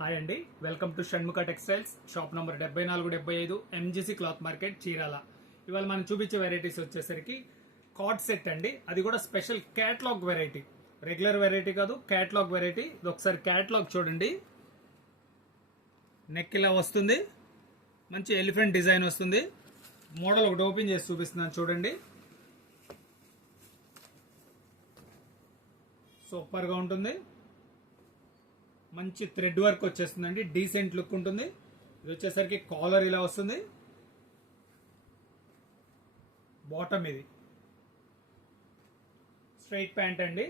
Hi అండి, welcome to Shanmukha textiles. Shop number 7475 MGC cloth market, Chirala. ఇవాళ మనం చూపించే వెరైటీస్ వచ్చేసరికి కార్డ్ సెట్ అండి. అది కూడా special catalogue variety, regular variety కాదు, క్యాట్లాగ్ వెరైటీ. ఇది ఒకసారి క్యాట్లాగ్ చూడండి. నెక్ ఇలా వస్తుంది, మంచి ఎలిఫెంట్ డిజైన్ వస్తుంది. మోడల్ ఒకటి ఓపెన్ చేసి చూపిస్తున్నాను చూడండి. సూపర్గా ఉంటుంది, మంచి థ్రెడ్ వర్క్ వచ్చేస్తుందండి, డీసెంట్ లుక్ ఉంటుంది. ఇది వచ్చేసరికి కాలర్ ఇలా వస్తుంది, బాటమ్ ఇది స్ట్రైట్ ప్యాంట్ అండి.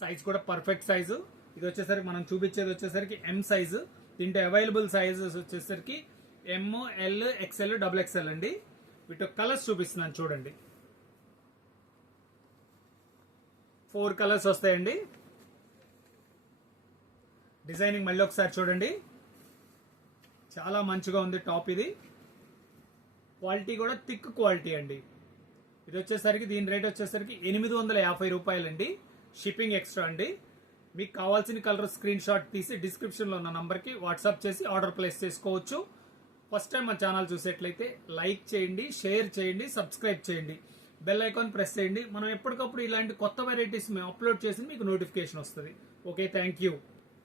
సైజ్ కూడా పర్ఫెక్ట్ సైజు. ఇది వచ్చేసరికి మనం చూపించేది వచ్చేసరికి ఎం సైజు. దీంట్లో అవైలబుల్ సైజెస్ వచ్చేసరికి ఎం, ఎల్, ఎక్స్ఎల్, డబుల్ ఎక్స్ఎల్ అండి. వీటి కలర్స్ చూపిస్తున్నాను చూడండి. 4 కలర్స్ వస్తాయండి. డిజైనింగ్ మళ్ళీ ఒకసారి చూడండి, చాలా మంచిగా ఉంది టాప్. ఇది క్వాలిటీ కూడా థిక్ క్వాలిటీ అండి. ఇది వచ్చేసరికి దీని రేట్ వచ్చేసరికి 850 రూపాయలండి. షిప్పింగ్ ఎక్స్ట్రా అండి. మీకు కావాల్సిన కలర్ స్క్రీన్ షాట్ తీసి డిస్క్రిప్షన్లో ఉన్న నంబర్కి వాట్సాప్ చేసి ఆర్డర్ ప్లేస్ చేసుకోవచ్చు. ఫస్ట్ టైం మా ఛానల్ చూసేట్లయితే లైక్ చేయండి, షేర్ చేయండి, సబ్స్క్రైబ్ చేయండి, బెల్ ఐకాన్ ప్రెస్ చేయండి. మనం ఎప్పటికప్పుడు ఇలాంటి కొత్త వెరైటీస్ మేము అప్లోడ్ చేసి మీకు నోటిఫికేషన్ వస్తుంది. Okay, thank you.